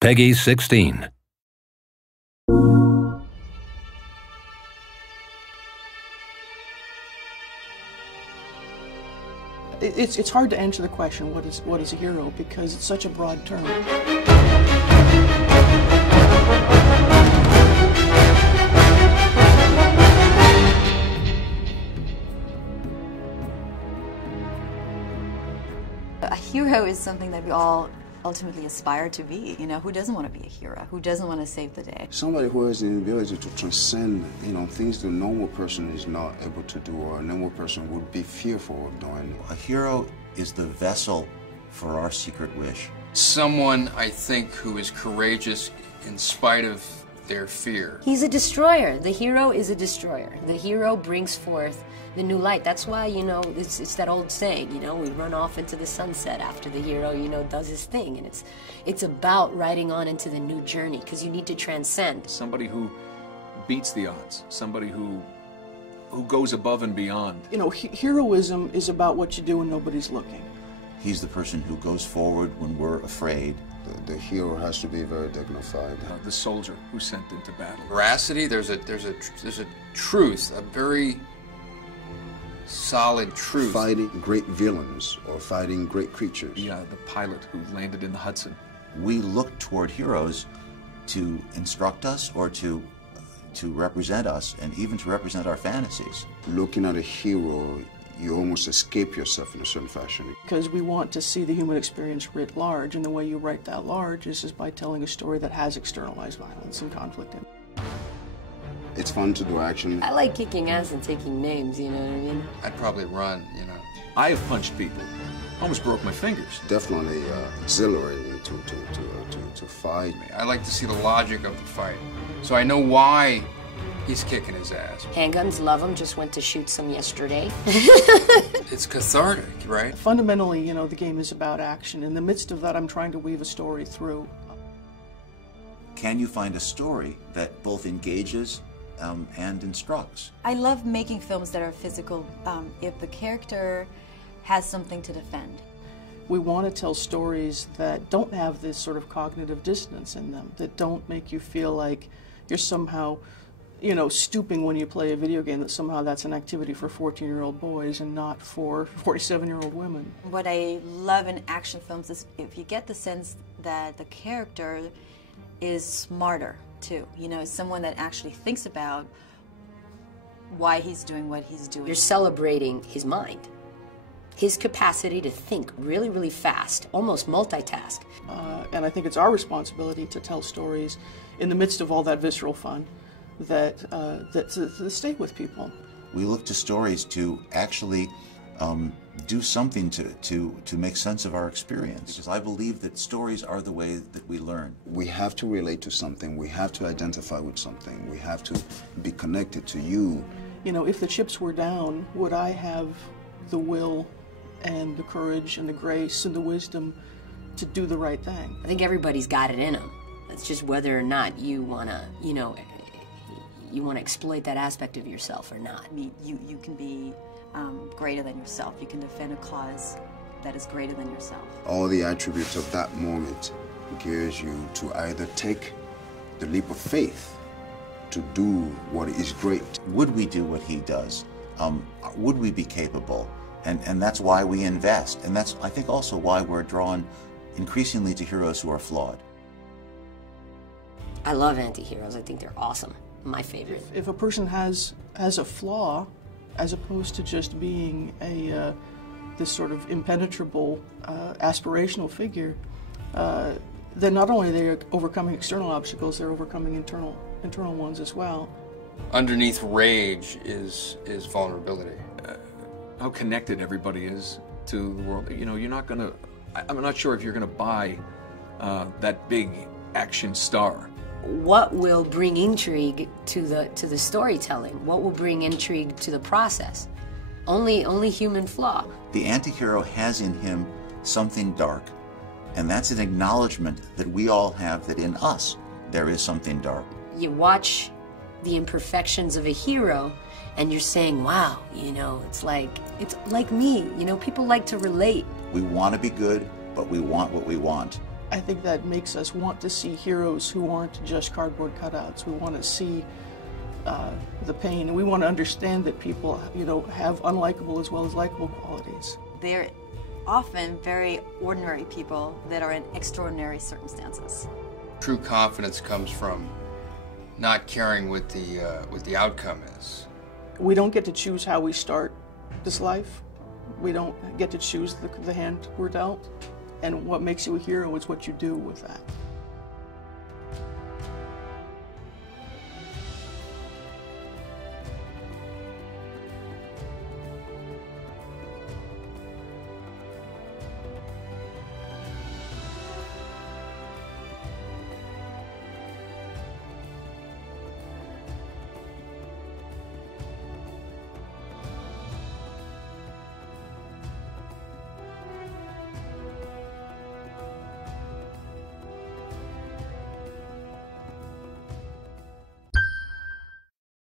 Peggy 16. It's hard to answer the question, what is a hero, because it's such a broad term. A hero is something that we all ultimately aspire to be. You know, who doesn't want to be a hero? Who doesn't want to save the day? Somebody who has the ability to transcend, things the normal person is not able to do, or a normal person would be fearful of doing. A hero is the vessel for our secret wish. Someone, I think, who is courageous in spite of their fear. He's a destroyer. The hero is a destroyer. The hero brings forth the new light. That's why, it's that old saying, we run off into the sunset after the hero, does his thing. And it's about riding on into the new journey, because you need to transcend. Somebody who beats the odds. Somebody who goes above and beyond. Heroism is about what you do when nobody's looking. He's the person who goes forward when we're afraid. The hero has to be very dignified. The soldier who's sent into battle. Veracity, there's a truth, a very solid truth. Fighting great villains or fighting great creatures. The pilot who landed in the Hudson. We look toward heroes to instruct us or to represent us, and even to represent our fantasies. Looking at a hero, you almost escape yourself in a certain fashion. Because we want to see the human experience writ large, and the way you write that large is just by telling a story that has externalized violence and conflict in it. It's fun to do action. I like kicking ass and taking names, you know what I mean? I'd probably run, I have punched people. Almost broke my fingers. Definitely exhilarating to fight. I like to see the logic of the fight, so I know why he's kicking his ass. Handguns, love them. Just went to shoot some yesterday. It's cathartic, right? Fundamentally, the game is about action. In the midst of that, I'm trying to weave a story through. Can you find a story that both engages and instructs? I love making films that are physical if the character has something to defend. We want to tell stories that don't have this sort of cognitive dissonance in them, that don't make you feel like you're somehow, stooping when you play a video game, that somehow that's an activity for 14-year-old boys and not for 47-year-old women. What I love in action films is if you get the sense that the character is smarter, too. Someone that actually thinks about why he's doing what he's doing. You're celebrating his mind. His capacity to think really, really fast, almost multitask. And I think it's our responsibility to tell stories in the midst of all that visceral fun that stay with people. We look to stories to actually do something to make sense of our experience. Because I believe that stories are the way that we learn. We have to relate to something. We have to identify with something. We have to be connected to you. If the chips were down, would I have the will and the courage and the grace and the wisdom to do the right thing? I think everybody's got it in them. It's just whether or not you want to exploit that aspect of yourself or not. I mean, you can be greater than yourself. You can defend a cause that is greater than yourself. All the attributes of that moment gears you to either take the leap of faith to do what is great. Would we do what he does? Would we be capable? And that's why we invest. And that's, I think, also why we're drawn increasingly to heroes who are flawed. I love anti-heroes. I think they're awesome. My favorite. If a person has a flaw, as opposed to just being this sort of impenetrable, aspirational figure, then not only are they overcoming external obstacles, they're overcoming internal ones as well. Underneath rage is vulnerability. How connected everybody is to the world. You're not gonna. I'm not sure if you're gonna buy that big action star. What will bring intrigue to the storytelling? What will bring intrigue to the process? Only human flaw. The anti-hero has in him something dark, and that's an acknowledgement that we all have, that in us there is something dark. You watch the imperfections of a hero and you're saying, wow, it's like me. People like to relate. We want to be good, but we want what we want. I think that makes us want to see heroes who aren't just cardboard cutouts. We want to see the pain, and we want to understand that people, you know, have unlikable as well as likable qualities. They're often very ordinary people that are in extraordinary circumstances. True confidence comes from not caring what the outcome is. We don't get to choose how we start this life. We don't get to choose the hand we're dealt. And what makes you a hero is what you do with that.